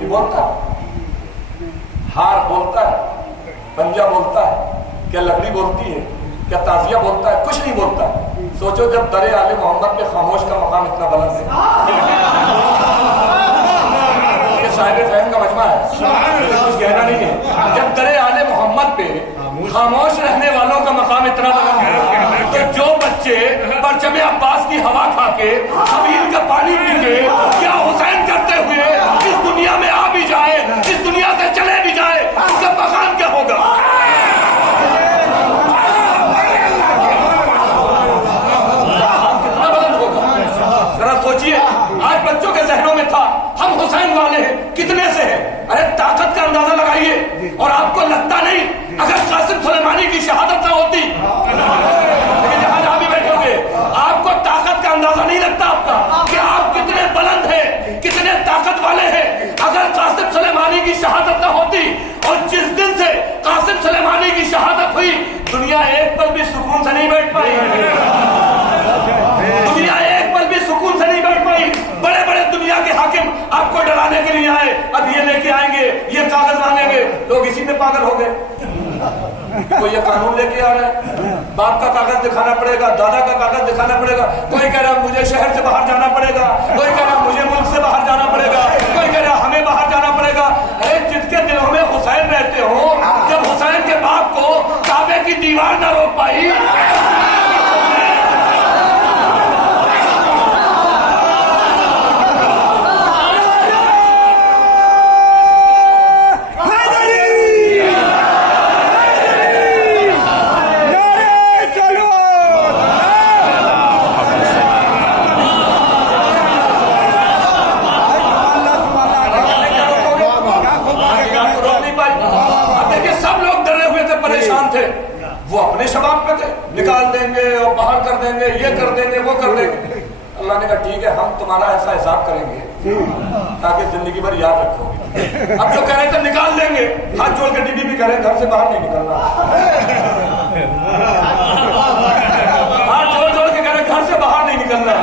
یہ بولتا ہے، ہار بولتا ہے، پنجہ بولتا ہے، کیا لکڑی بولتی ہے، کیا تازیہ بولتا ہے؟ کچھ نہیں بولتا ہے۔ سوچو جب در آل محمد پہ خاموش کا مقام اتنا بلند ہے، یہ صاحب فہم کا مجمع ہے، کچھ کہنا نہیں ہے۔ جب در آل محمد پہ خاموش رہنے والوں کا مقام اتنا بلند ہے تو جو بچے پرچم عباس کی ہوا کھا کے خمیل کا پانی پی کے کیا حسین کرتے ہوئے اس دنیا میں آ بھی جائے، اس دنیا سے چلے بھی جائے، اس کا مقام کیا ہوگا؟ کتنا بلند ہوگا؟ ذرا سوچئے، آج بچوں کے ذہنوں میں تھا ہم حسین والے ہیں، کتنے سے ہیں؟ ارے طاقت کا اندازہ لگائیے، اور آپ کو لگتا نہیں اگر قاسم سلیمانی کی شہادت نہ ہوتی، لیکن جہاں بھی بیٹھے ہوئے آپ کو طاقت کا اندازہ نہیں لگتا آپ کا کہ آپ کتنے بلند ہیں، کتنے طاقت والے ہیں؟ اگر قاسم سلیمانی کی شہادت نہ ہوتی، اور جس دن سے قاسم سلیمانی کی شہادت ہوئی دنیا ایک پل بھی سکون سے نہیں بیٹھ پائی، دنیا ایک پل بھی سکون سے نہیں بیٹھ پائی۔ بڑے بڑے دنیا کے حاکم آپ کو ڈرانے کے لیے آئے، اب یہ لے کے آئیں گے، یہ کاغذ مانگیں گے، لوگ اسی میں پاگل ہو گئے۔ کوئی یہ قانون لے کے آ رہا ہے، باپ کا کاغذ دکھانا پڑے گا، دادا کا کاغذ دکھانا پڑے گا، کوئی کہہ رہا مجھے شہر سے باہر جانا پڑے گا، کوئی کہہ رہا مجھے ملک سے باہر جانا پڑے گا، کوئی کہہ رہا ہمیں باہر جانا پڑے گا۔ ارے جس کے دلوں میں حسین رہتے ہوں، جب حسین کے باپ کو کعبے کی دیوار نہ روک پائی، وہ اپنے شباب پہ تھے، نکال دیں گے اور باہر کر دیں گے، یہ کر دیں گے، وہ کر دیں گے۔ اللہ نے کہا ٹھیک ہے، ہم تمہارا ایسا حساب کریں گے تاکہ زندگی بھر یاد رکھو گے۔ اب جو کہہ رہے تھے نکال دیں گے، ہاتھ جوڑ کے ڈی بھی کریں، گھر سے باہر نہیں نکلنا، ہاتھ جوڑ جوڑ کے کہہ رہے گھر سے باہر نہیں نکلنا،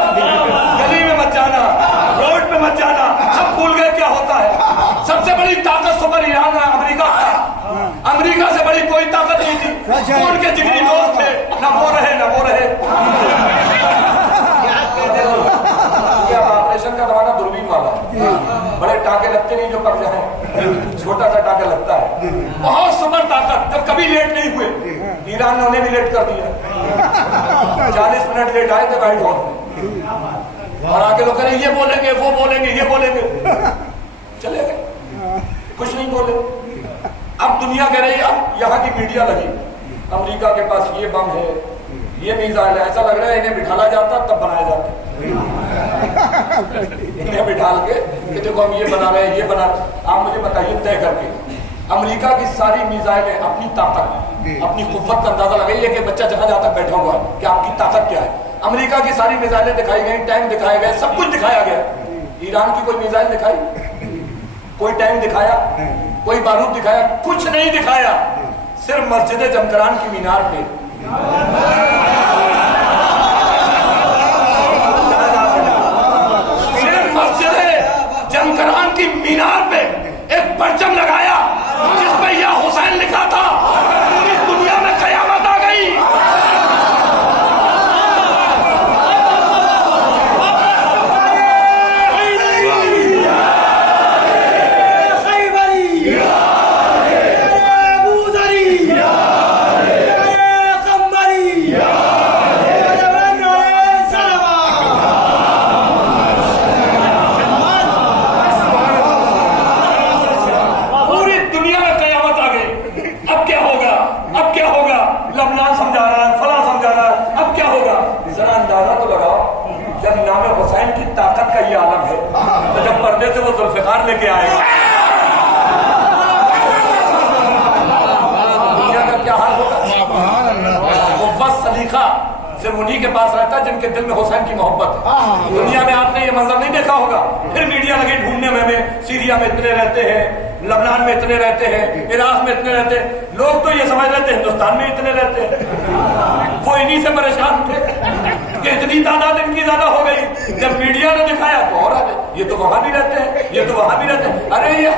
گلی میں مت جانا، روڈ پہ مت جانا۔ سب بھول گئے کیا ہوتا ہے۔ سب سے بڑی طاقت سپر ایران ہے، امریکہ تھا، امریکہ سے بڑی کوئی طاقت نہیں تھی، وہ ان کے جگری دوست تھے، نہ وہ رہے نہ وہ رہے۔ آپریشن کا زمانہ دوربین والا ہے، بڑے ٹانکے لگتے نہیں جو پک جائیں، چھوٹا سا ٹانکا لگتا ہے، بہت سپر طاقت۔ جب کبھی لیٹ نہیں ہوئے، ایران نے انہیں بھی لیٹ کر دیا، 40 منٹ لیٹ آئے تھے وائٹ ہاؤس میں، اور آگے لوگ کہہ رہے یہ بولیں گے، وہ بولیں گے، یہ بولیں گے، چلے گئے، کچھ نہیں بولے۔ اب دنیا کہہ رہی ہے، اب یہاں کی میڈیا لگی، امریکہ کے پاس یہ بم ہے، یہ میزائل ہے، ایسا لگ رہا ہے انہیں بٹھالا جاتا تب بنایا جاتا، انہیں بٹھال کے کہ دیکھو ہم یہ بنا رہے ہیں، یہ بنا رہے ہیں۔ آپ مجھے بتائیے طے کر کے، امریکہ کی ساری میزائلیں اپنی طاقت، اپنی قوت کا اندازہ لگائیے کہ بچہ جہاں جہاں تک بیٹھا ہوا ہے کہ آپ کی طاقت کیا ہے۔ امریکہ کی ساری میزائلیں دکھائی گئی، ٹینک دکھائے گئے، سب کچھ دکھایا گیا۔ ایران کی کوئی میزائل دکھائی؟ کوئی ٹینک دکھایا؟ کوئی بارود دکھایا؟ کچھ نہیں دکھایا، صرف مسجد جمکران کی مینار پہ صرف مسجد جمکران کی مینار پہ ایک پرچم لگایا جس پہ یا حسین لکھا تھا، پوری دنیا میں قیامت آ گئی۔ لے کے آئے دنیا کا کیا حال ہوگا۔ محبت سلیقہ صرف انہی کے پاس رہتا ہے جن کے دل میں حسین کی محبت ہے۔ دنیا میں آپ نے یہ منظر نہیں دیکھا ہوگا، پھر میڈیا لگی ڈھونڈنے میں، ہمیں سیریا میں اتنے رہتے ہیں، لبنان میں اتنے رہتے ہیں، عراق میں اتنے رہتے ہیں۔ لوگ تو یہ سمجھ رہتے ہیں ہندوستان میں اتنے رہتے ہیں، وہ انہی سے پریشان تھے کہ اتنی تعداد ان کی زیادہ ہو گئی۔ جب میڈیا نے دکھایا تو اور یہ تو وہاں بھی رہتے ہیں، یہ تو وہاں بھی رہتے ہیں۔ ارے یہ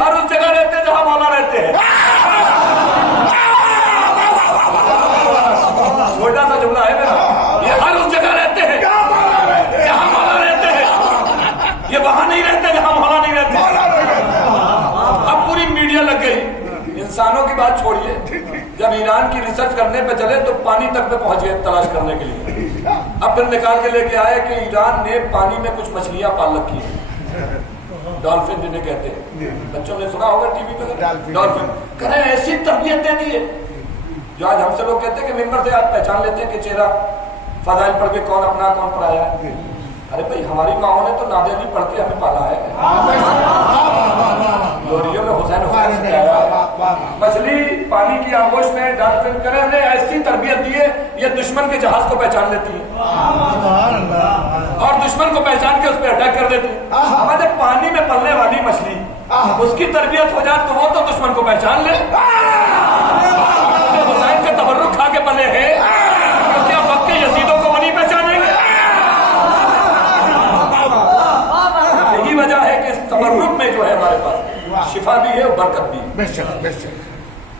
इंसानों की बात छोड़िए, जब ईरान की रिसर्च करने पे चले तो पानी तक पे पहुंच गए तलाश करने के लिए। अब फिर निकाल के लेके आए कि ईरान ने पानी में कुछ मछलियां पाल रखी है, डॉल्फिन जिन्हें कहते हैं, बच्चों ने सुना होगा टीवी पे, डॉल्फिन। करें ऐसी तरबियत दे दी है जो आज हमसे लोग कहते हैं कि मिंबर से आज पहचान लेते हैं कि चेहरा फजाइल पढ़ के कौन अपना कौन पराया है। अरे भाई हमारी माओ ने तो नादियाली पढ़ के हमें पाला है, लोरियों में हुसैन सिखाया है। मछली पानी की आगोश में डॉल्फिन करे, हमने ऐसी तरबियत दी है ये दुश्मन के जहाज को पहचान लेती है और दुश्मन को पहचान के उस पर अटैक कर देती है। हमारे पानी में पलने वाली मछली, उसकी तरबियत हो जाए तो वो तो दुश्मन को पहचान ले। हुसैन के तबर्रुक खा के पले हैं, क्या वक्त के यजीदों को वो नहीं पहचानेंगे? यही वजह है कि इस तबर्रुक में जो है हमारे पास शिफा भी है और बरकत भी है।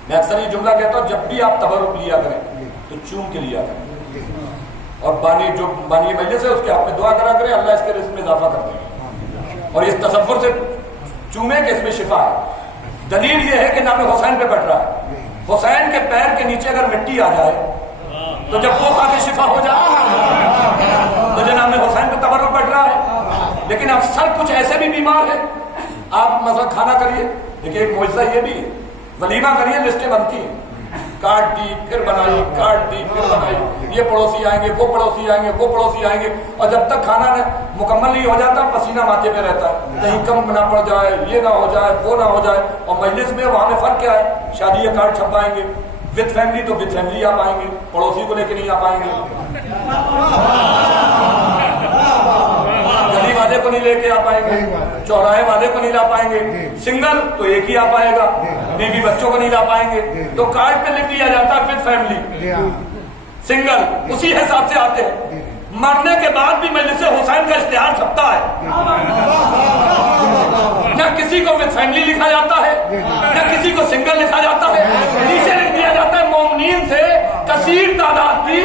मैं अक्सर ये जुमला कहता हूँ, जब भी आप तबर्रुक लिया करें तो चूम के लिया करें और बानी मजलिस है उसके हाथ में दुआ करा करें, अल्लाह इसके रिज़्क़ में इजाफा कर देंगे। और इस तसव्वुर से चूमे के इसमें शिफा है। दलील ये है कि नाम हुसैन पे बैठ रहा है, हुसैन के पैर के नीचे अगर मिट्टी आ जाए तो जब वो खा के शिफा हो जाए तो जनाब हुसैन पे तबर्रुक बैठ रहा है। लेकिन अक्सर कुछ ऐसे भी बीमार है, आप मतलब खाना करिए, देखिए एक मुआवजा ये भी, वलीमा करिए, लिस्टें बनती हैं, काट दी फिर बनाई, काट दी फिर बनाई, ये पड़ोसी आएंगे, वो पड़ोसी आएंगे, वो पड़ोसी आएंगे, और जब तक खाना मुकम्मल नहीं हो जाता पसीना माथे पे रहता है, कहीं कम ना पड़ जाए, ये ना हो जाए, वो ना हो जाए। और मजलिस में वहां में फर्क क्या है, शादी के कार्ड छपाएंगे, विद फैमिली तो विद फैमिली आ पाएंगे, पड़ोसी को लेके नहीं आ पाएंगे, गली वाले को नहीं लेके आ पाएंगे, चौराहे वाले को नहीं ला पाएंगे, सिंगल तो एक ही आ पाएगा, बीवी बच्चों को नहीं ला पाएंगे, तो कार्ड पे लिख लिया जाता है विद फैमिली, सिंगल, उसी हिसाब से आते हैं। मरने के बाद भी मजलिस हुसैन का इश्तिहार छपता है, न किसी को विद फैमिली लिखा जाता है, न किसी को सिंगल लिखा जाता है, नीचे लिख दिया जाता है मोमिनीन से कसीर तादाद में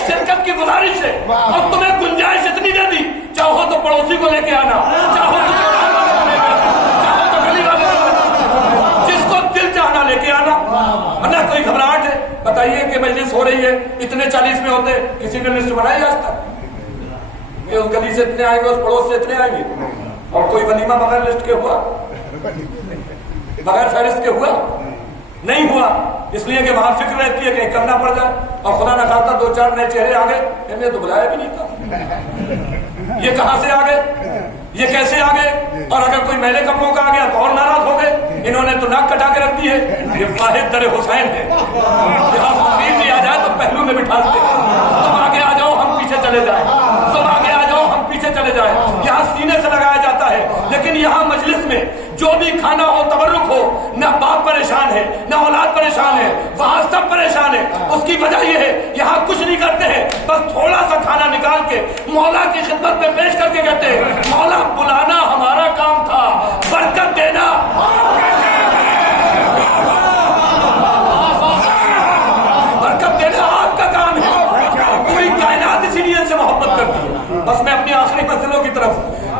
शिरकत की गुजारिश है, और तुम्हें गुंजाइश इतनी दे दी, चाहो तो पड़ोसी को लेके आना, चाहो तो गली वाले, जिसको दिल चाहना लेके आना। वरना कोई घबराहट है, बताइए कि मजलिस हो रही है, इतने 40 में होते, किसी ने लिस्ट बनाई आज तक? उस गली से इतने आएंगे, उस पड़ोस से इतने आएंगे, और कोई वलीमा बगैर लिस्ट के हुआ, बगैर फहरिस्त के हुआ? नहीं हुआ, इसलिए कि वहां फिक्र रहती है कहीं करना पड़ जाए, और खुदा न खास्ता 2-4 नए चेहरे आ गए, इन्हें तो बुलाया भी नहीं था, ये कहां से आ गए, ये कैसे आ गए? और अगर कोई मेले का मौका आ गया तो और नाराज हो गए, इन्होंने तो नाक कटा के रख दी है, ये वाहिद दर हुसैन है, भी आ जाए तो पहलू में बिठा देते, तुम आगे आ जाओ हम पीछे चले जाए, तुम आगे आ जाओ हम पीछे चले जाए, यहाँ सीने से लगाया जाता है। लेकिन यहाँ मजलिस में जो भी खाना हो, तबर्रुक हो, न बाप परेशान है, न औलाद परेशान है, वहां सब परेशान है। उसकी वजह यह है यहाँ कुछ नहीं करते हैं, बस थोड़ा सा खाना निकाल के मौला की खिदमत में पेश करके कहते हैं, मौला बुलाना हमारा काम था, बरकत देना आपका काम है। पूरी कायनात इसीलिए इनसे मोहब्बत करती है। बस मैं अपनी आखिरी मंजिलों की तरफ,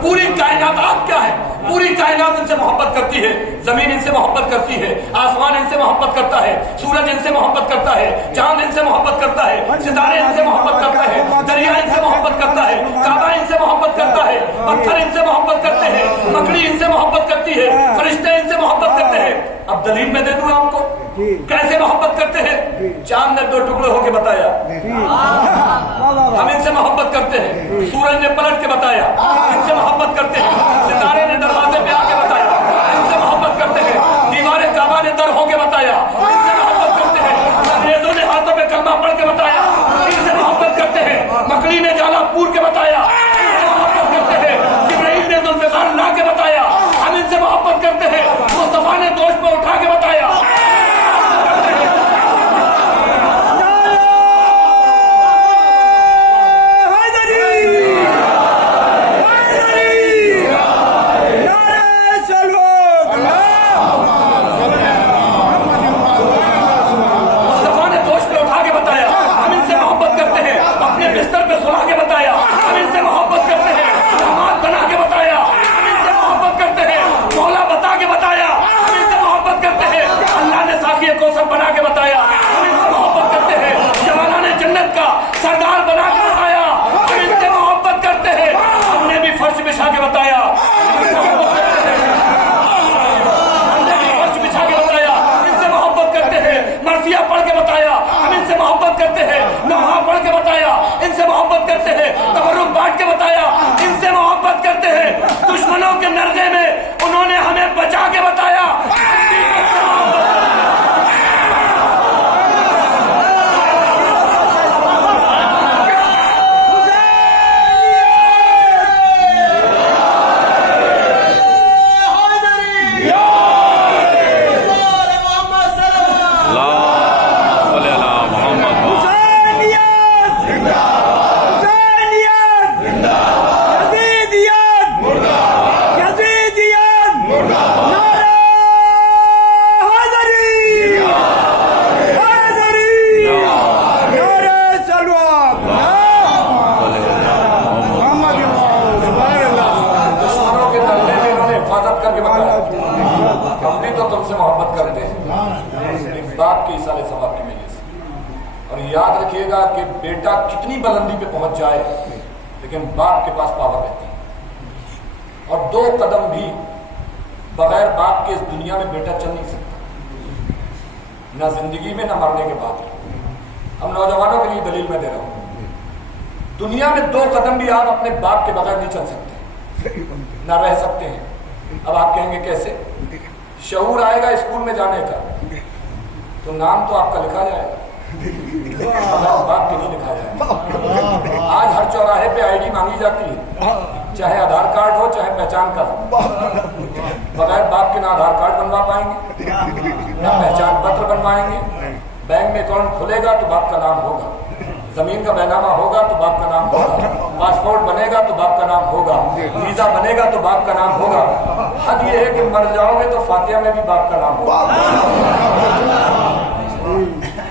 पूरी कायनात आप क्या है, पूरी कायनात इनसे मोहब्बत करती है, जमीन इनसे मोहब्बत करती है, आसमान इनसे मोहब्बत करता है, सूरज इनसे मोहब्बत करता है, चांद इनसे मोहब्बत करता है, सितारे इनसे मोहब्बत करता है, दरिया इनसे मोहब्बत करता है, काबा इनसे मोहब्बत करता है, पत्थर इनसे मोहब्बत करते हैं, मकड़ी इनसे मोहब्बत करती है, फरिश्ते इनसे मोहब्बत करते हैं। अब दलील में दे दूं आपको कैसे मोहब्बत करते हैं। चांद ने 2 टुकड़े होके बताया, हम इनसे मोहब्बत करते हैं। सूरज ने पलट के बताया, इनसे मोहब्बत करते हैं। सितारे ने दरवाजे पे आके बताया, इनसे मोहब्बत करते हैं। दीवारे काबा ने दर होके बताया, इनसे मोहब्बत करते हैं। अंग्रेजों ने हाथों पे कलमा पढ़ के बताया, इनसे मोहब्बत करते हैं। मकड़ी ने जाला पूर के बताया, इनसे मोहब्बत करते हैं। जिब्राइल ने जुल्फ़िकार ला के बताया, हम इनसे मोहब्बत करते हैं। मुस्तफा ने दोष पे उठा के बताया, رکھیے گا کہ بیٹا کتنی بلندی پہ پہنچ جائے لیکن باپ کے پاس پاور رہتی ہے، اور 2 قدم بھی بغیر باپ کے اس دنیا میں بیٹا چل نہیں سکتا، نہ زندگی میں نہ مرنے کے بعد۔ ہم نوجوانوں کے لیے دلیل میں دے رہا ہوں، دنیا میں 2 قدم بھی آپ اپنے باپ کے بغیر نہیں چل سکتے، نہ رہ سکتے ہیں۔ اب آپ کہیں گے کیسے؟ شعور آئے گا اسکول میں جانے کا تو نام تو آپ کا لکھا جائے گا، باپ کے نہیں لکھا جائے گا۔ آج ہر چوراہے پہ آئی ڈی مانگی جاتی ہے، چاہے آدھار کارڈ ہو چاہے پہچان کا ہو، بغیر باپ کے نہ آدھار کارڈ بنوا پائیں گے نہ پہچان پتر بنوائیں گے۔ بینک میں اکاؤنٹ کھلے گا تو باپ کا نام ہوگا، زمین کا بینامہ ہوگا تو باپ کا نام ہوگا، پاسپورٹ بنے گا تو باپ کا نام ہوگا، ویزا بنے گا تو باپ کا نام ہوگا۔ حد یہ ہے کہ مر جاؤ گے تو فاتحہ میں بھی باپ کا نام ہوگا،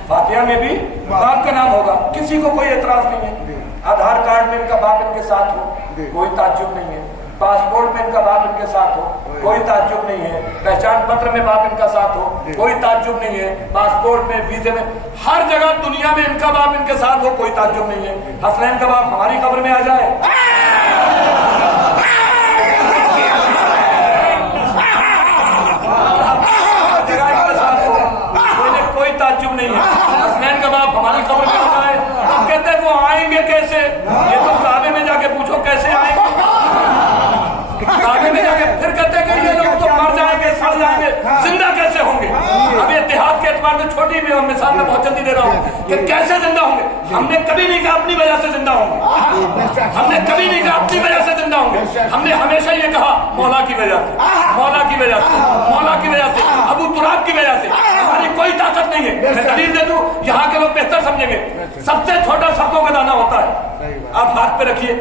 فاتحہ میں بھی باپ کا نام ہوگا۔ کسی کو کوئی اعتراض نہیں ہے، آدھار کارڈ میں ان کا باپ ان کے ساتھ ہو کوئی تعجب نہیں ہے، پاسپورٹ میں ان کا باپ ان کے ساتھ ہو کوئی تعجب نہیں ہے، پہچان پتر میں باپ ان کا ساتھ ہو کوئی تعجب نہیں ہے، پاسپورٹ میں ویزے میں ہر جگہ دنیا میں ان کا باپ ان کے ساتھ ہو کوئی تعجب نہیں ہے۔ حسنین کا باپ ہماری قبر میں آ جائے کوئی تعجب نہیں ہے، حسنین کا باپ ہماری قبر میں آ جائے۔ ہم کہتے ہیں وہ آئیں گے کیسے؟ یہ تو کعبے میں جا کے پوچھو کیسے آئیں گے، کعبے میں جا کے پھر کہتے ہیں کہ یہ لوگ تو مر جائیں گے سڑ جائیں گے، زندہ کیسے ہوں گے؟ اب اتحاد کے اعتبار سے چھوٹی میں مثال میں بہت جلدی دے رہا ہوں کہ کیسے زندہ ہوں گے۔ ہم نے کبھی نہیں کہا اپنی وجہ سے زندہ ہوں گے، ہم نے کبھی نہیں کہا اپنی وجہ سے زندہ ہوں گے، ہم نے ہمیشہ یہ کہا مولا کی وجہ سے، مولا کی وجہ سے، مولا کی وجہ سے، ابو تراب کی وجہ سے۔ ہماری کوئی طاقت نہیں ہے۔ میں دلیل دے دوں، یہاں کے لوگ بہتر سمجھیں گے، سب سے چھوٹا سرسوں کا دانہ ہوتا ہے، آپ ہاتھ پہ رکھیے،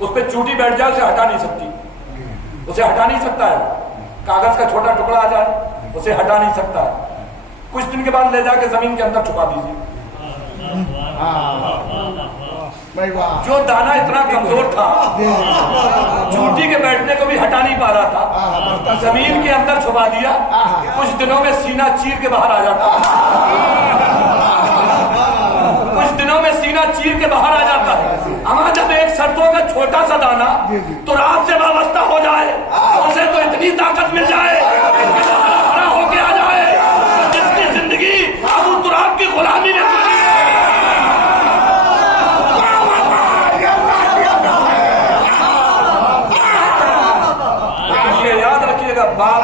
اس پہ چوٹی بیٹھ جائے اسے ہٹا نہیں سکتی، اسے ہٹا نہیں سکتا ہے، کاغذ کا چھوٹا ٹکڑا آ جائے اسے ہٹا نہیں سکتا ہے، کچھ دن کے بعد لے جا کے زمین کے اندر چھپا دیجیے۔ جو دانہ اتنا کمزور تھا چوٹی کے بیٹھنے کو بھی ہٹا نہیں پا رہا تھا، زمین کے اندر چھپا دیا، کچھ دنوں میں سینہ چیر کے باہر آ جاتا، کچھ دنوں میں سینہ چیر کے باہر آ جاتا ہے۔ اما جب ایک سرسوں کا چھوٹا سا دانہ تراب سے وابستہ ہو جائے، اسے تو اتنی طاقت مل جائے ہرا ہو کے آ جائے، جس کی زندگی ابو تراب کی غلامی میں گزری ہے۔ یاد رکھیے گا، باپ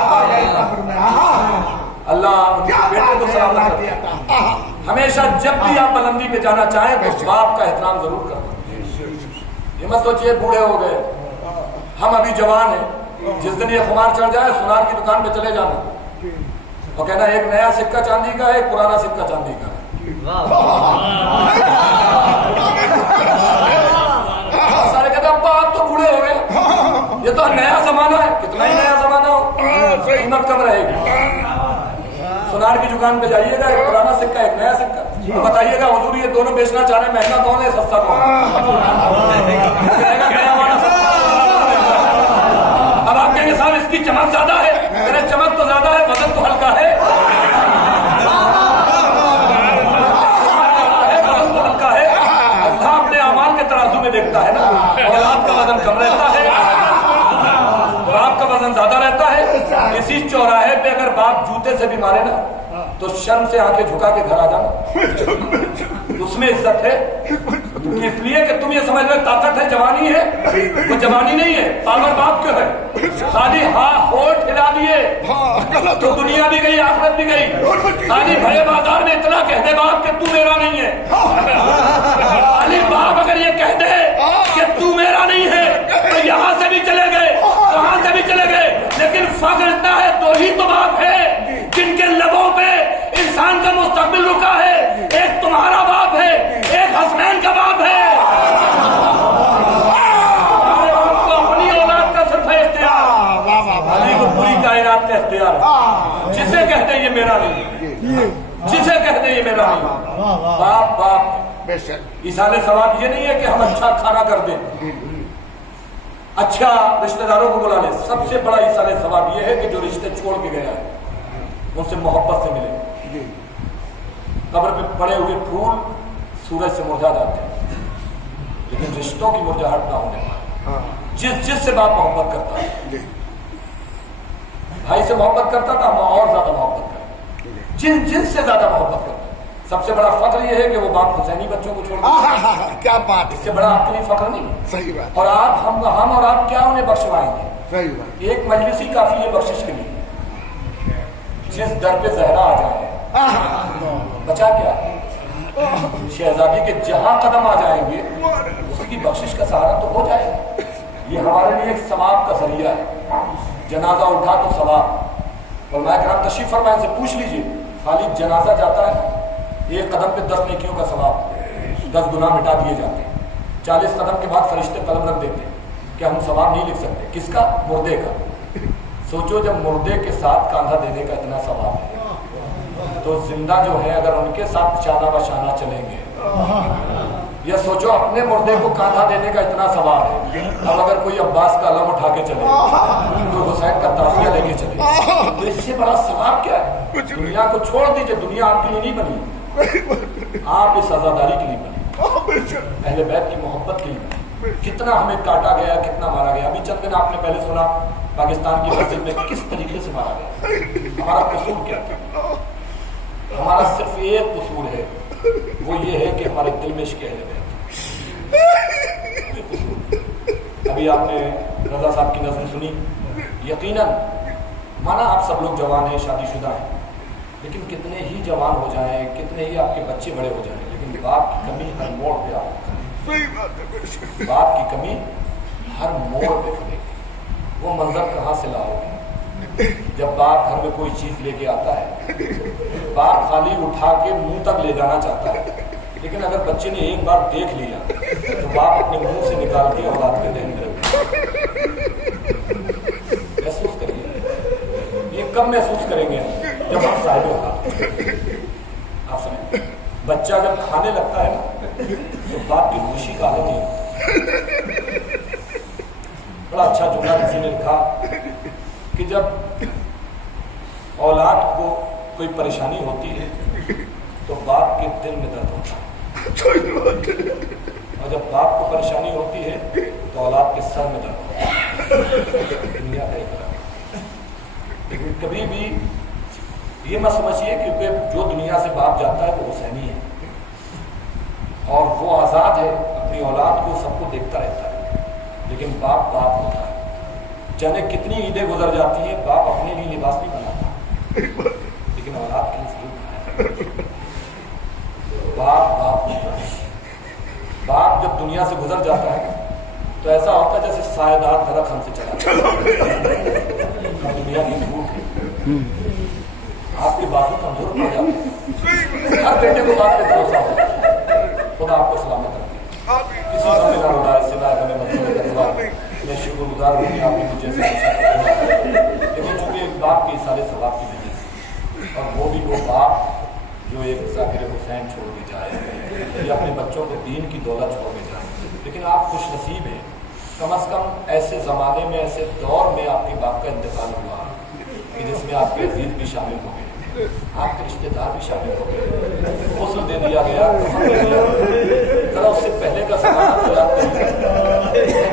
اللہ بیٹے کو سلامت رکھے۔ ہمیشہ جب بھی آپ بلندی پہ جانا چاہیں تو باپ کا احترام ضرور کریں۔ یہ مت سوچئے بوڑھے ہو گئے، ہم ابھی جوان ہیں، جس دن یہ خمار چڑھ جائے سونار کی دکان پہ چلے جانا اور کہنا ایک نیا سکہ چاندی کا ہے ایک پرانا سکہ چاندی کا ہے۔ سارے کہتے ہیں ابا آپ تو بوڑھے ہو گئے، یہ تو نیا زمانہ ہے۔ کتنا ہی نیا زمانہ ہو قیمت کم رہے گی۔ سونار کی دکان پہ جائیے گا، ایک پرانا سکہ ایک نیا سکہ، تو بتائیے گا حضور یہ دونوں بیچنا چاہ رہے ہیں، مہنگا کون ہے سستا کون ہے؟ اب آپ کہیں گے صاحب اس کی چمک زیادہ ہے، میرے چمک تو زیادہ ہے، وزن تو ہلکا ہے، وزن تو ہلکا ہے۔ اللہ اپنے اعمال کے ترازو میں دیکھتا ہے نا، اولاد کا وزن کم رہتا ہے، باپ کا وزن زیادہ رہتا ہے۔ اسی چوراہے پہ اگر باپ جوتے سے بھی مارے نا تو شرم سے آنکھیں جھکا کے گھر آ جانا، اس میں عزت ہے، اس لیے کہ تم یہ سمجھ رہے طاقت ہے، جوانی ہے، وہ جوانی نہیں ہے، پاور باپ کیوں ہے؟ خالی ہونٹ ہلا دیے تو دنیا بھی گئی آخرت بھی گئی، خالی بھرے بازار میں اتنا کہہ دے باپ کہ تو میرا نہیں ہے، خالی باپ اگر یہ کہہ دے کہ تو میرا نہیں ہے تو یہاں سے بھی چلے گئے وہاں سے بھی چلے گئے، لیکن فخر اتنا ہے تو ہی تو باپ ہے جن کے لبوں پہ انسان کا مستقبل رکا ہے۔ ایک تمہارا باپ ہے، ایک حسنین کا باپ ہے۔ آپ کو اپنی اولاد کا صرف اختیار، علی کو پوری کائنات کا اختیار ہے۔ جسے کہتے ہیں یہ میرا نہیں، جسے کہتے ہیں یہ میرا نہیں، باپ باپ۔ ایصال ثواب یہ نہیں ہے کہ ہم اچھا کھانا کر دیں، اچھا رشتہ داروں کو بلا لیں، سب سے بڑا ایصال ثواب یہ ہے کہ جو رشتے چھوڑ کے گیا ہے ان سے محبت سے ملے۔ قبر پہ پڑے ہوئے پھول सूरज से मुरझा जाते हैं, लेकिन रिश्तों की मुरझाहट ना होने पाए। जिससे बाप मोहब्बत करता है, भाई से मोहब्बत करता था, हम और ज्यादा मोहब्बत करें। जिनसे ज्यादा मोहब्बत करता है। सबसे बड़ा फख्र ये है कि वो बाप हुसैनी बच्चों को छोड़ दिया। क्या बात, इससे बड़ा आपके लिए फख्र नहीं। सही बात। और आप हम और आप क्या उन्हें बख्शवाएंगे? सही बात। एक मजलिस ही काफी है बख्शिश के लिए। जिस दर पे जहरा आ जाए, बचा क्या? शहजादी के जहां कदम आ जाएंगे उसकी बख्शिश का सहारा तो हो जाएगा। ये हमारे लिए एक सवाब का जरिया है। जनाजा उठा तो सवाब। और मैं करम तशरीफ फरमाए से पूछ लीजिए, खाली जनाजा जाता है, एक कदम पे 10 नेकियों का सवाब, 10 गुनाह मिटा दिए जाते हैं। 40 कदम के बाद फरिश्ते कलम रख देते हैं कि हम सवाब नहीं लिख सकते। किसका? मुर्दे का। सोचो, जब मुर्दे के साथ कांधा देने का इतना सवाब है, तो जिंदा जो है अगर उनके साथ शाना बशाना चलेंगे, या सोचो अपने मुर्दे को कांधा देने का इतना सवाब है, अब अगर कोई अब्बास का अलम उठा के चले, कोई हुसैन का ताजिया लेके चले, तो इससे बड़ा सवाब क्या है? दुनिया को छोड़ दीजिए, दुनिया आपके लिए नहीं बनी, आप इस आजादारी के लिए बनी, अहले बैत की मोहब्बत के लिए बनी। कितना हमें काटा गया, कितना मारा गया। अभी चंद दिन आपने पहले सुना पाकिस्तान की मस्जिद में किस तरीके से मारा गया। हमारा कसूर क्या था? हमारा सिर्फ एक कसूर है, वो ये है कि हमारे दिल में इश्क़ अहले बैत। अभी आपने रजा साहब की नज़्म सुनी। यकीनन माना आप सब लोग जवान हैं, शादीशुदा हैं, लेकिन कितने ही जवान हो जाएं, कितने ही आपके बच्चे बड़े हो जाएं, लेकिन बाप की कमी हर मोड़ पे आपको, बाप की कमी हर मोड़ पे खलेगी। वो मंजर कहाँ से लाओगे? जब बाप घर में कोई चीज लेके आता है, बाप खाली उठा के मुंह तक ले जाना चाहता है, लेकिन अगर बच्चे ने एक बार देख लिया तो बाप अपने मुंह से निकाल के औलाद के देने लगेगा। महसूस करिए, ये कब महसूस करेंगे जब हम साहिब होगा। आप समझ, बच्चा जब खाने लगता है ना, तो बाप की खुशी का हालत नहीं। बड़ा अच्छा जुमला किसी ने लिखा कि जब औलाद को कोई परेशानी होती है तो बाप के दिल में दर्द होता है, और जब बाप को परेशानी होती है तो औलाद के सर में दर्द होता है। दुनिया है, लेकिन कभी भी ये मत समझिए क्योंकि जो दुनिया से बाप जाता है वो हुसैनी है, और वो आज़ाद है, अपनी औलाद को सबको देखता रहता है, लेकिन बाप बाप होता है। जाने कितनी ईदें गुजर जाती हैं, बाप अपने लिए लिबास नहीं बनाता, लेकिन औलाद के लिए जरूर बनाता। बाप बाप होता है। बाप जब दुनिया से गुजर जाता है तो ऐसा होता है जैसे सायेदार दरख्त हमसे चला दुनिया की भूख है, आपकी बातों कमजोर पड़ जाती है। हर बेटे को बात पे भरोसा होता है। खुदा आपको सलामत रखे, किसी का मेरा उदार सिवाय हमें मतलब मैं शुक्रगुजार हूँ कि आपने मुझे लेकिन चूंकि एक बाप के सारे सवाब की वजह से, और वो भी वो बाप जो एक ज़ाकिर हुसैन छोड़ के जाए या अपने बच्चों को दीन की दौलत छोड़ के जाए, लेकिन आप खुश नसीब हैं, कम अज़ कम ऐसे ज़माने में, ऐसे दौर में आपके बाप का इंतकाल हुआ कि जिसमें आपके अजीज भी शामिल हो गए, आपके रिश्तेदार भी शामिल हो गए, गौसल दे दिया गया, कफन दे दिया गया। जरा उससे पहले का ज़माना तो याद करिए,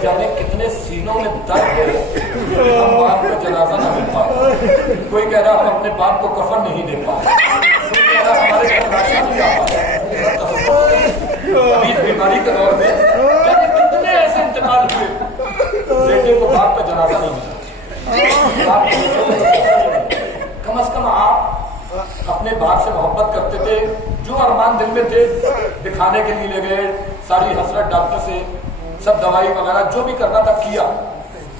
जाने कितने सीनों में दर्द है कि हम बाप का जनाजा ना मिल पाए। कोई कह रहा हम अपने बाप को कफन नहीं दे पाए, कोई कह रहा हमारे घर राशन नहीं आ पाए। अभी बीमारी के दौर में जाने कितने ऐसे इंतकाल हुए, बेटे को बाप का जनाजा नहीं मिला। कम अज कम आप अपने बाप से मोहब्बत करते थे, जो अरमान दिल में थे दिखाने के लिए ले गए, सारी हसरत डॉक्टर से, सब दवाई वगैरह जो भी करना था किया,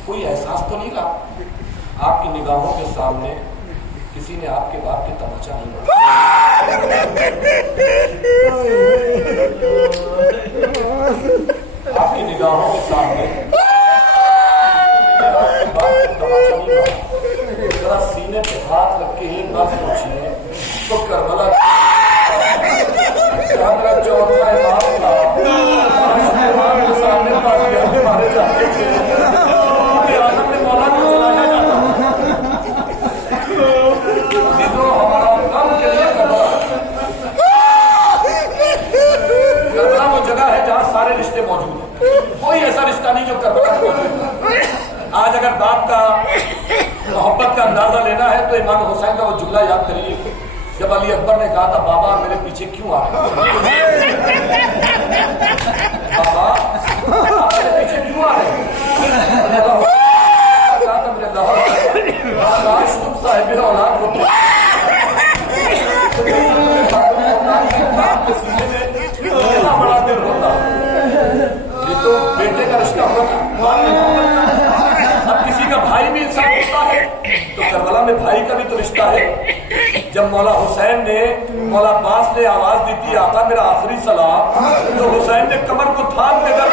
कोई एहसास तो नहीं रहा। आपकी निगाहों के सामने किसी ने आपके बाप के तमाचा नहीं मारा, आपकी निगाहों के सामने जरा सीने पे हाथ रख के एक बात सोचिए तो करबला चौथा इमाम था, इमाम के सामने मारे जाते थे, आजम ने मौला को सुनाया जाता, हमारा गम के लिए करबला आज अगर बाप का मोहब्बत का अंदाजा लेना है तो इमाम हुसैन का वो जुमला याद करिए जब अली अकबर ने कहा था बाबा मेरे पीछे क्यों आ रहे बाबा मेरे पीछे क्यों आ रहे कहा था मेरे काश तुम साहिब औलाद होते कितना बड़ा दिल होता ये तो बेटे का रिश्ता होता अब किसी का भाई भी इंसान होता है तो करबला में भाई का भी तो रिश्ता है जब मौला हुसैन ने मौला अब्बास ने आवाज दी थी आका मेरा आखिरी सलाम तो हुसैन ने कमर को थाम देकर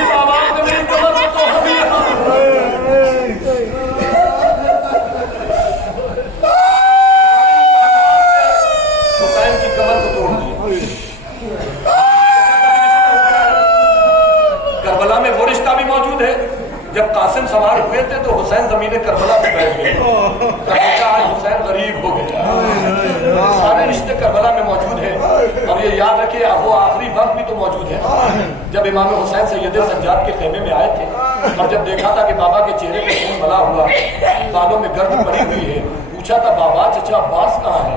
इस आवाज ने मेरी कमर को तोड़ दिया हुसैन की कमर को तोड़ दिया करबला में वो रिश्ता भी मौजूद है जब कासिम सवार हुए थे तो हुसैन जमीन करबला पे बैठ गए आज हुसैन गरीब हो गए सारे रिश्ते करबला में मौजूद है और ये याद रखिए वो आखिरी वक्त भी तो मौजूद है जब इमाम हुसैन सैयद सज्जाद के खेमे में आए थे और जब देखा था कि बाबा के चेहरे पे खून भला हुआ बालों में गर्द पड़ी हुई है पूछा था बाबा चचा अब्बास कहाँ है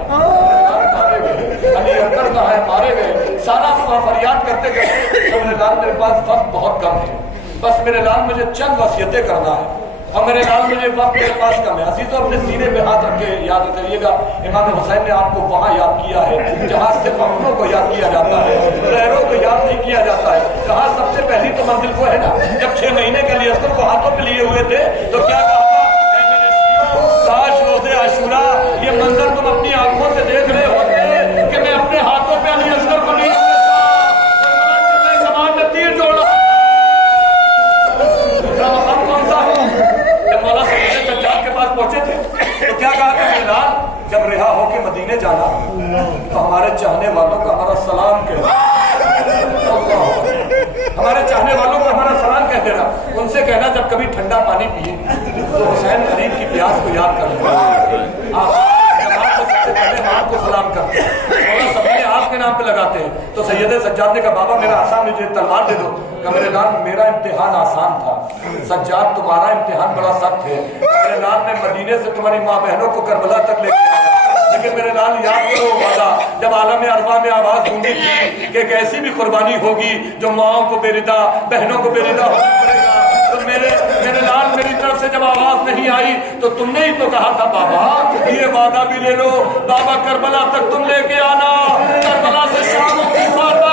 मारे गए अली अकबर कहाँ है मारे गए सारा फरियाद करते करते तो मेरे लाल मेरे पास वक्त बहुत कम है बस मेरे लाल मुझे चंद वसीयतें करना है और मेरे लाल मुझे वक्त मेरे पास कम है अजीजों अपने सीने में हाथ रख के याद करिएगा इमाम हुसैन ने आपको वहाँ याद किया है जहाँ सिर्फ अपनों को याद किया जाता है गैरों को याद नहीं किया जाता है कहा सबसे पहली तो मंजिल को है ना जब 6 महीने के लिए अस्कर को हाथों में लिए हुए थे तो क्या कहा काश रोज़े आशूरा ये मंजर तुम अपनी आंखों से देख रहे होते कि मैं अपने हाथों पे अली असगर को नहीं जमान में तीर जोड़ा दूसरा मकाम कौन सा है जब मौला सैयद सज्जाद के पास पहुंचे थे तो क्या कहा कि मेरे लाल जब रिहा होके मदीने जाना तो हमारे चाहने वालों का हमारा सलाम कहना हमारे चाहने वालों को हमारा सलाम कह देना उनसे कहना जब कभी ठंडा पानी पिए तो हुसैन गरीब की प्यास को याद कर सबसे पहले आपको सलाम करते हैं और सबने आपके नाम पे लगाते हैं तो सैयद सज्जाद ने कहा बाबा मेरा आसान मुझे तलवार दे दो कहा मेरे लाल मेरा इम्तिहान आसान था सज्जाद तुम्हारा इम्तिहान बड़ा सख्त है मेरे लाल ने मदीने से तुम्हारी माँ बहनों को करबला तक लेके आया लेकिन मेरे लाल याद करो वादा जब आलम अरबा में आवाज गूंजी थी कि एक ऐसी भी कुर्बानी होगी जो माओं को बेरिदा बहनों को बेरिदा होना पड़ेगा तो मेरे लाल मेरी तरफ से जब आवाज नहीं आई तो तुमने ही तो कहा था बाबा ये वादा भी ले लो बाबा करबला तक तुम लेके आना करबला से शाम